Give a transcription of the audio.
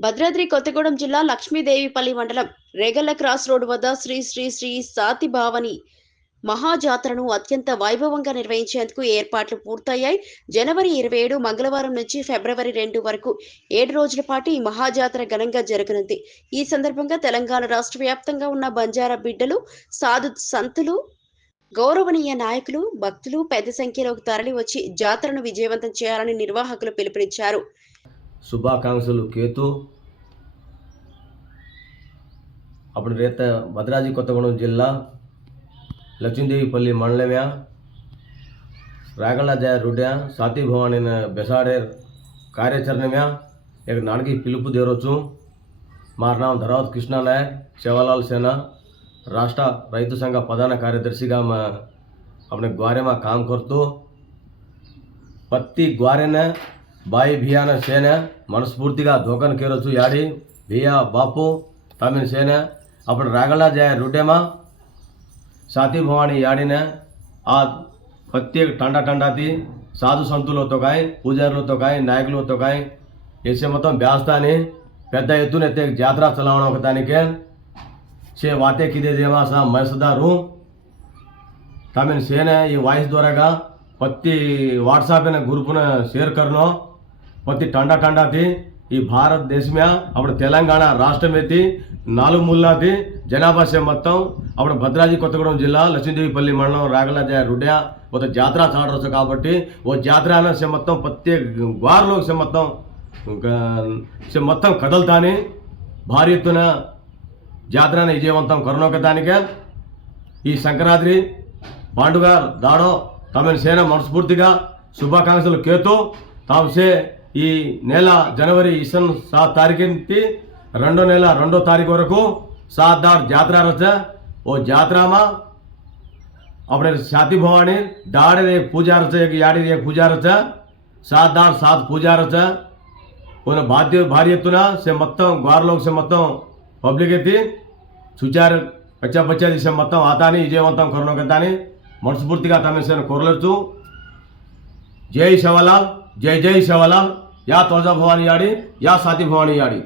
భద్రాద్రి కొత్తగూడెం జిల్లా లక్ష్మీదేవిపల్లి మండలం Regalla cross road వద్ద శ్రీ శ్రీ శ్రీ సాతి భావని మహాజాతరను అత్యంత వైభవంగా నిర్వహించేందుకు ఏర్పాట్లు పూర్తయ్యాయి. జనవరి ఇరవై ఏడు మంగళవారం నుంచి ఫిబ్రవరి రెండు వరకు ఏడు రోజుల పాటు ఈ మహాజాతర ఘనంగా జరగనుంది. ఈ సందర్భంగా తెలంగాణ రాష్ట్ర వ్యాప్తంగా ఉన్న బంజారా బిడ్డలు సాధు సంతులు గౌరవనీయ నాయకులు భక్తులు పెద్ద సంఖ్యలో తరలి వచ్చి జాతరను విజయవంతం చేయాలని నిర్వాహకులు పిలుపునిచ్చారు. శుభాకాంక్షలు కేతు. అప్పుడు రేత భద్రాద్రి కొత్తగూడెం జిల్లా లక్ష్మీదేవిపల్లి మండలమ్యా రాగళ జయ రుడ్య సాతి భవానిన బెసాడే కార్యాచరణమ్యా ఇక నాన్నకి పిలుపు దేరొచ్చు మారనాం ధరావత్ కృష్ణానాయక్ సేవాలాల్ సేన రాష్ట్ర రైతు సంఘ ప్రధాన కార్యదర్శిగా మా అప్పుడు గ్వారెమా కామ్ కొడుతూ పత్తి గ్వారెనే బాయి బియ్యాన సేన మనస్ఫూర్తిగా దోకన్ కేరొచ్చు యాడి బియ్య బాపు తమిళ సేన అప్పుడు రాగల జయ రుడ్డేమా સાથી ભવાની યાડીને આ પ્રત્યેક ટાંડા ટાંડાથી సాధు సంతులతో కానీ పూజారులతో కానీ నాయకులతో కానీ వేసే మొత్తం బ్యాస్తాని పెద్ద ఎత్తున ఎత్తే జాతర చలావడం ఒక దానికే చే వాతే కిదే దేవా సా మైసదారు తమిళ సేన ఈ వాయిస్ ద్వారాగా ప్రతి వాట్సాప్ గ్రూపున షేర్ కర్నో ప్రతి టండా టండాతి ఈ భారతదేశమే అప్పుడు తెలంగాణ రాష్ట్రమేతి నాలుగు ముల్లాది జనాభా మొత్తం అప్పుడు భద్రాద్రి కొత్తగూడెం జిల్లా లక్ష్మీదేవిపల్లి మండలం రాగల రుడ్య ఒక జాతర చాడవచ్చు కాబట్టి ఓ జాతర అన్న మొత్తం ప్రత్యేక వారిలో మొత్తం మొత్తం కదలతాని భారీ ఎత్తున జాతరని విజయవంతం కరుణోకదానికే ఈ సంక్రాంతి పండుగ దాడో తమ సేన మనస్ఫూర్తిగా శుభాకాంక్షలు కేతూ సే ఈ నెల జనవరి ఇసన్ సాత్ తారీఖుకి రెండో నెల రెండో తారీఖు వరకు సాత్ దార్ జాతర రచ ఓ జాతరామా આપણે સાતી ભવાની દાડે એક પૂજા રચે એક યાડી એક પૂજા રચે సాత్ దార్ సాత్ పూజా రచ ఉన్న బాధ్య భారీ ఎత్తున సే మొత్తం గ్వారలోకి సే మొత్తం పబ్లిక్ ఎత్తి సుచారు పచ్చా పచ్చా దిశ మొత్తం ఆతాని విజయవంతం కరుణోగతాని మనస్ఫూర్తిగా తమ సేన కొరలొచ్చు జై శవలాల్ జై జై శవలాల్ యా తులజా భవానీ యాడి యా సాతి భవానీ యాడి